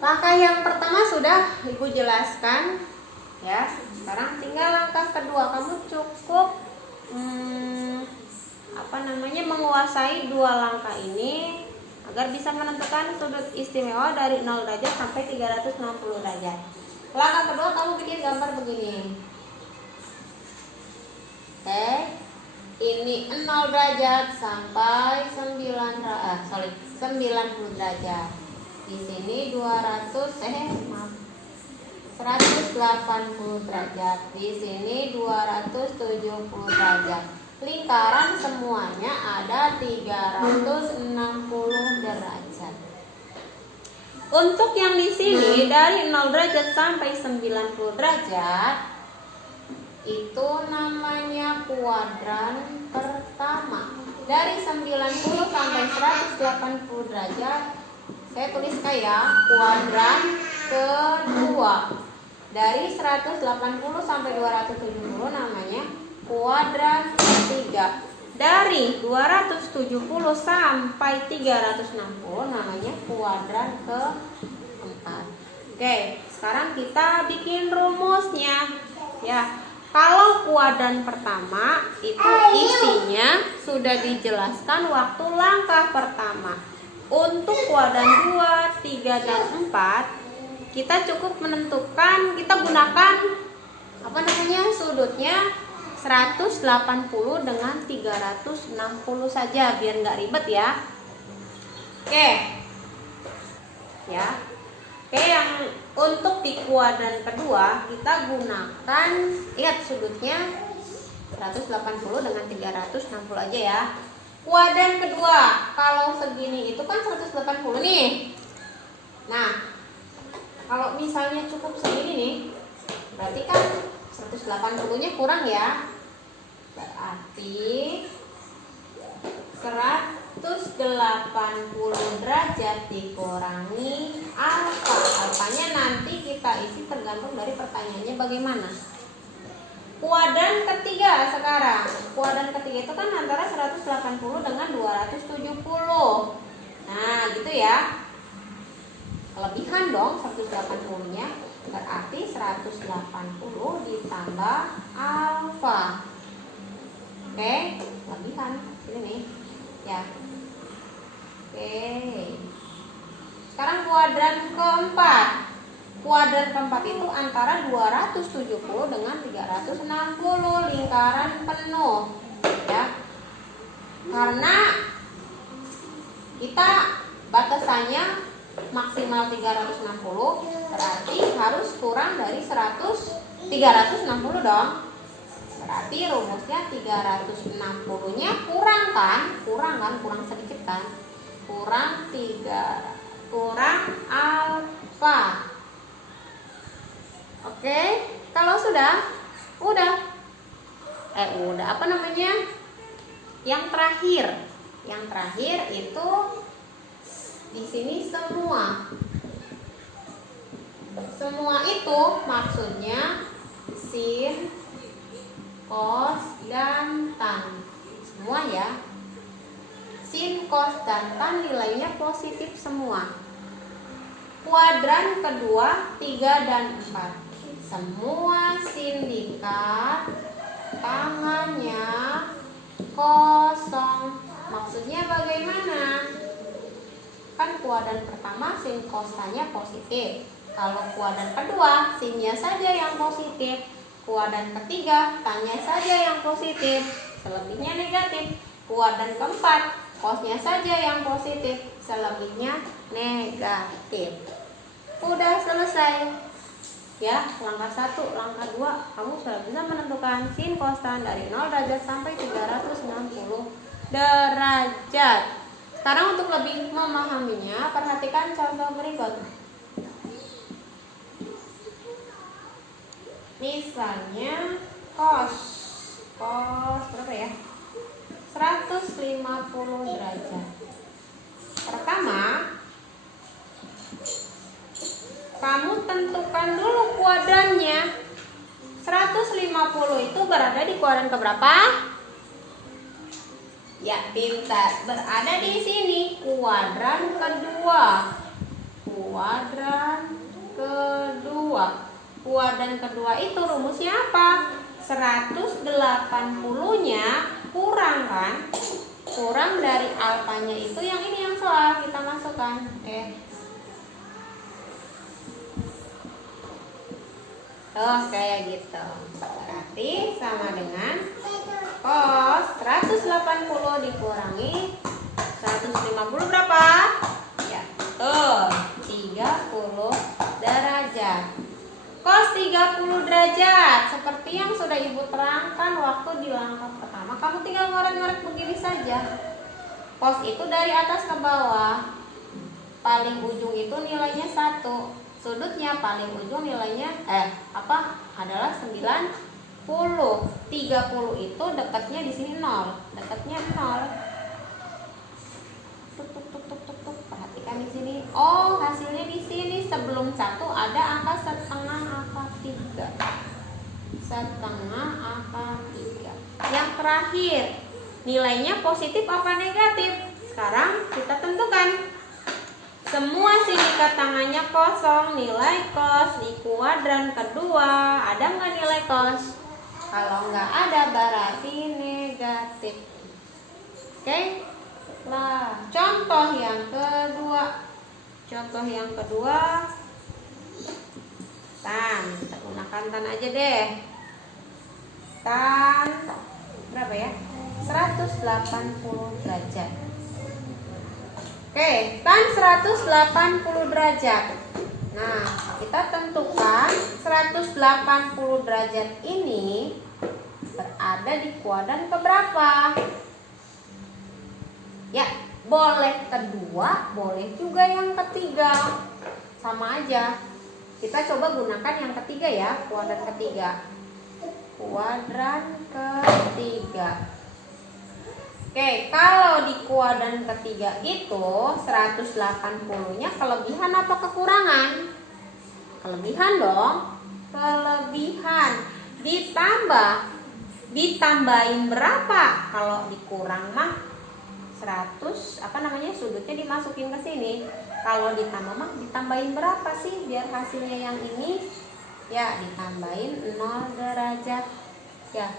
Langkah yang pertama sudah Ibu jelaskan ya. Sekarang tinggal langkah kedua. Kamu cukup menguasai dua langkah ini agar bisa menentukan sudut istimewa dari 0 derajat sampai 360 derajat. Langkah kedua kamu bikin gambar begini. Oke. Ini 0 derajat sampai 90 derajat. Di sini 180 derajat. Di sini 270 derajat. Lingkaran semuanya ada 360 derajat. Untuk yang di sini dari 0 derajat sampai 90 derajat itu namanya kuadran pertama. Dari 90 sampai 180 derajat saya tulis kayak kuadran kedua. Dari 180 sampai 270 namanya kuadran ketiga. Dari 270 sampai 360 namanya kuadran keempat. Oke, sekarang kita bikin rumusnya ya. Kalau kuadran pertama itu isinya sudah dijelaskan waktu langkah pertama. Untuk kuadran 2, 3, dan 4 kita cukup menentukan, kita gunakan sudutnya 180 dengan 360 saja biar nggak ribet ya. Oke ya. Oke, yang untuk di kuadran kedua kita gunakan, lihat sudutnya 180 dengan 360 aja ya. Kuadran kedua, kalau segini itu kan 180 nih. Nah, kalau misalnya cukup segini nih, berarti kan 180-nya kurang ya. Berarti 180 derajat dikurangi alfa. Alfanya nanti kita isi tergantung dari pertanyaannya bagaimana. Kuadran ketiga sekarang. Kuadran ketiga itu kan antara 180 dengan 270. Nah, gitu ya. Kelebihan dong 180-nya. Berarti 180 ditambah alfa. Oke, kelebihan ini nih. Ya. Oke. Sekarang kuadran keempat. Kuadran keempat itu antara 270 dengan 360, lingkaran penuh ya. Karena kita batasannya maksimal 360, berarti harus kurang dari 360 dong. Berarti rumusnya 360-nya kurang sedikit kan? Kurang alfa. Oke, kalau sudah yang terakhir itu di sini semua itu maksudnya sin, cos, dan tan. Semua ya. Sin, cos, dan tan nilainya positif semua. Kuadran kedua 3 dan 4. Semua sindikat tangannya kosong. Maksudnya bagaimana? Kan kuadran pertama sin cosanya positif. Kalau kuadran kedua sinnya saja yang positif. Kuadran ketiga tannya saja yang positif, selebihnya negatif. Kuadran keempat cosnya saja yang positif, selebihnya negatif. Udah selesai. Ya, langkah 1, langkah 2 kamu sudah bisa menentukan sin cos tan dari 0 derajat sampai 360 derajat. Sekarang untuk lebih memahaminya, perhatikan contoh berikut. Misalnya cos berapa ya? 150 derajat. Pertama, kamu tentukan dulu kuadrannya. 150 itu berada di kuadran keberapa? Ya, pintar. Berada di sini, kuadran kedua. Kuadran kuadran kedua itu rumusnya apa? 180-nya kurang kan? Kurang dari alfanya itu yang ini yang soal kita masukkan. Tuh kayak gitu. Berarti sama dengan cos 180 dikurangi 150 berapa? Ya, tuh 30 derajat. Cos 30 derajat seperti yang sudah Ibu terangkan waktu di langkah pertama. Kamu tinggal ngorek-ngorek begini saja. Cos itu dari atas ke bawah. Paling ujung itu nilainya 1. Sudutnya paling ujung nilainya adalah 90. 30 itu dekatnya di sini 0. Dekatnya 0. Tuk. Perhatikan di sini. Oh, hasilnya di sini sebelum 1 ada angka setengah angka 3. Setengah angka 3. Yang terakhir, nilainya positif apa negatif? Sekarang kita tentukan. Semua sindikat tangannya kosong, nilai cos di kuadran kedua ada nggak nilai cos? Kalau nggak ada berarti negatif. Oke? Nah, contoh yang kedua. Tan, kita gunakan tan aja deh. Tan berapa ya? 180 derajat. Oke, tan 180 derajat. Nah, kita tentukan 180 derajat ini berada di kuadran keberapa? Ya, boleh kedua, boleh juga yang ketiga. Sama aja. Kita coba gunakan yang ketiga ya, kuadran ketiga. Kuadran ketiga. Oke, kalau di kuadran ketiga itu 180-nya kelebihan apa kekurangan? Kelebihan dong. Kelebihan. Ditambahin berapa? Kalau dikurang mah 100, sudutnya dimasukin ke sini. Kalau ditambah mah ditambahin berapa sih biar hasilnya yang ini? Ya, ditambahin 0 derajat. Ya.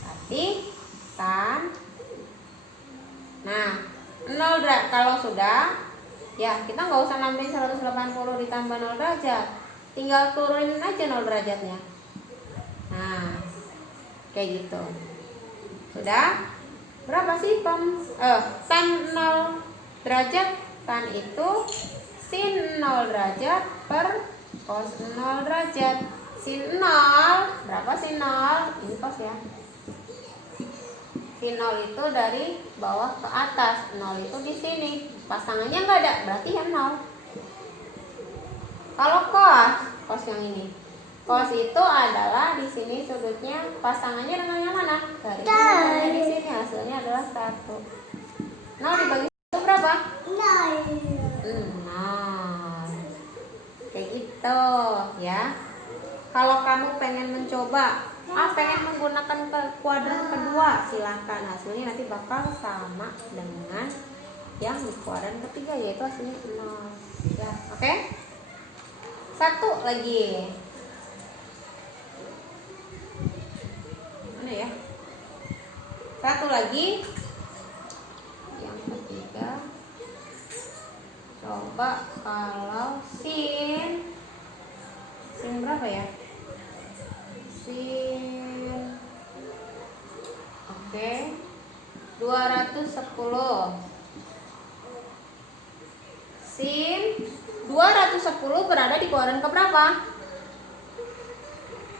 Berarti tan. Nah, 0 derajat kalau sudah, ya kita nggak usah nambahin 180 ditambah 0 derajat. Tinggal turunin aja 0 derajatnya. Nah, kayak gitu. Sudah? Berapa sih tan 0 derajat? Tan itu sin 0 derajat per cos 0 derajat. Sin 0, berapa sin 0? Ini cos ya. Sin 0 itu dari bawah ke atas, 0 itu di sini. Pasangannya nggak ada, berarti ya 0. Kalau cos yang ini. Cos itu adalah di sini sudutnya pasangannya dengan yang mana? Dari di sini hasilnya adalah 1. 0 dibagi 1 berapa? 0. Kayak gitu ya. Kalau kamu pengen mencoba, pengen menggunakan kuadran kedua, silakan. Hasilnya nanti bakal sama dengan yang di kuadran ketiga, yaitu hasilnya 0. Ya, oke? Satu lagi. Mana ya? Satu lagi. Yang ketiga. Coba kalau sin berapa ya? Sin. Oke. 210. Sin 210 berada di kuadran keberapa?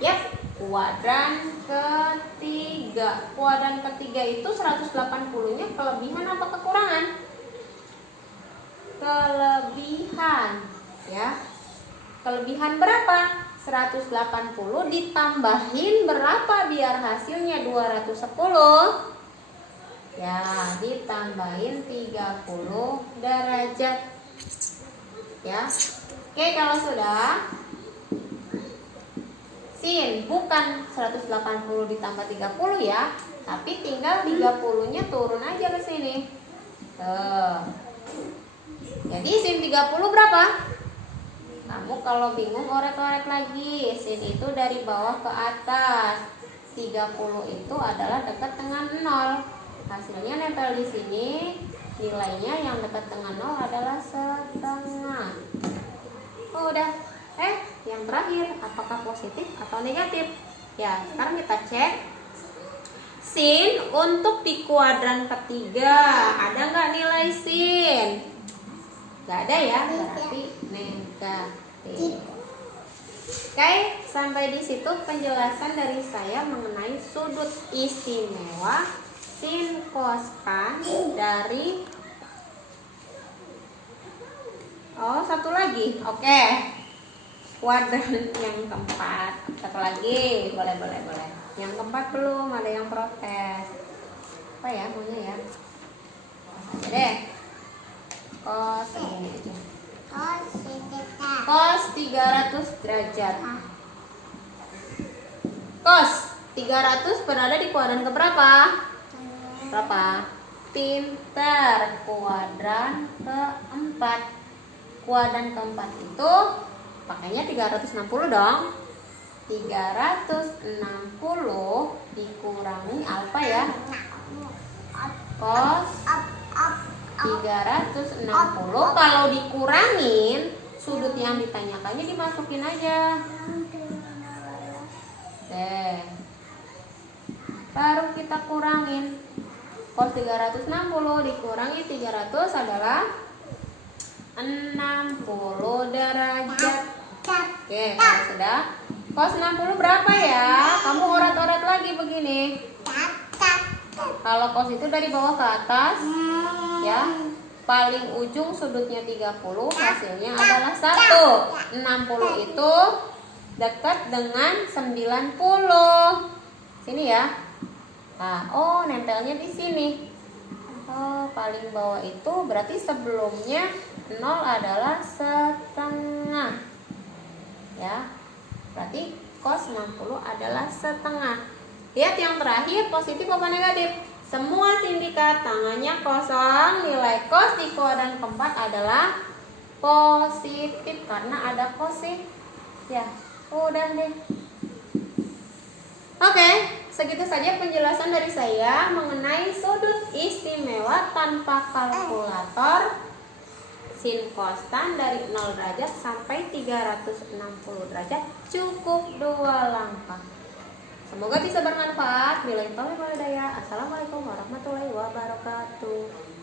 Yap, kuadran ketiga. Kuadran ketiga itu 180-nya kelebihan apa kekurangan? Kelebihan, ya. Kelebihan berapa? 180 ditambahin berapa biar hasilnya 210? Ya, ditambahin 30 derajat. Ya. Oke, kalau sudah, sin bukan 180 ditambah 30 ya, tapi tinggal 30-nya turun aja ke sini. Tuh. Jadi sin 30 berapa? Kamu Kalau bingung orek-orek lagi. Sin itu dari bawah ke atas. 30 itu adalah dekat dengan 0. Hasilnya nempel di sini. Nilainya yang dekat dengan 0 adalah setengah. Oh, udah. Yang terakhir, apakah positif atau negatif? Ya, sekarang kita cek. Sin untuk di kuadran ketiga, ada nggak nilai sin? Nggak ada ya, berarti negatif. Oke, sampai di situ penjelasan dari saya mengenai sudut istimewa sin kostan dari satu lagi. Oke. Kuadran yang keempat. Satu lagi, boleh. Yang keempat belum, ada yang protes. Apa ya maunya ya? Aja deh. Cos ini aja. Cos 300 derajat. Cos 300 berada di kuadran keberapa? Berapa? Pintar. Kuadran keempat. Kuadran keempat itu pakainya 360 dong. 360 dikurangi alfa ya. Cos 360 kalau dikurangin sudut yang ditanyakannya dimasukin aja. Oke. Baru kita kurangin. Cos 360 dikurangi 300 adalah 60 derajat. Oke, kalau sudah. Cos 60 berapa ya? Kamu orat-orat lagi begini. Kalau cos itu dari bawah ke atas, ya. Paling ujung sudutnya 30, hasilnya adalah 1. 60 itu dekat dengan 90. Sini ya. Nah, nempelnya di sini. Paling bawah itu berarti sebelumnya 0 adalah setengah. Ya. Berarti cos 60 adalah setengah. Lihat yang terakhir, positif apa negatif? Semua sindikat tangannya kosong. Nilai cos di kuadran keempat adalah positif karena ada kosin. Ya, udah deh. Oke, segitu saja penjelasan dari saya mengenai sudut istimewa tanpa kalkulator sin kostan dari 0 derajat sampai 360 derajat, cukup 2 langkah. Semoga bisa bermanfaat. Bila taufiq wal hidayah. Assalamualaikum warahmatullahi wabarakatuh.